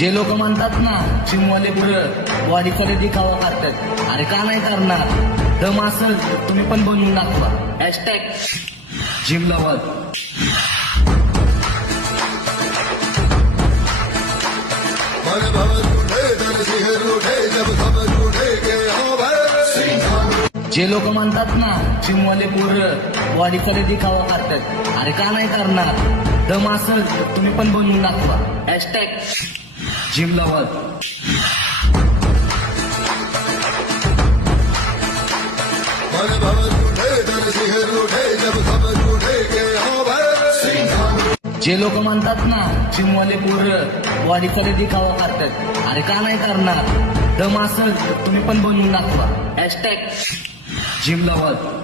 जे लोक म्हणतात ना जिमवाले बुरं बॉडीकडे दिखावा करतात, अरे का नाही करणार? दम असेल तर तुम्ही पण बनवून दाखवा. Hashtag gym lover. जे लोक म्हणतात ना जिमवाले बुरं बॉडीकडे दिखावा करतात, अरे का नाही करणार? दम असेल तर तुम्ही पण बनवून दाखवा. Hashtag gym lover. जे लोक म्हणतात ना जिमवाले बुरं बॉडीकडे दिखावा करतात, अरे का नाही करणार? दम असेल तर तुम्ही पण बनवून दाखवा. Hashtag gym lover.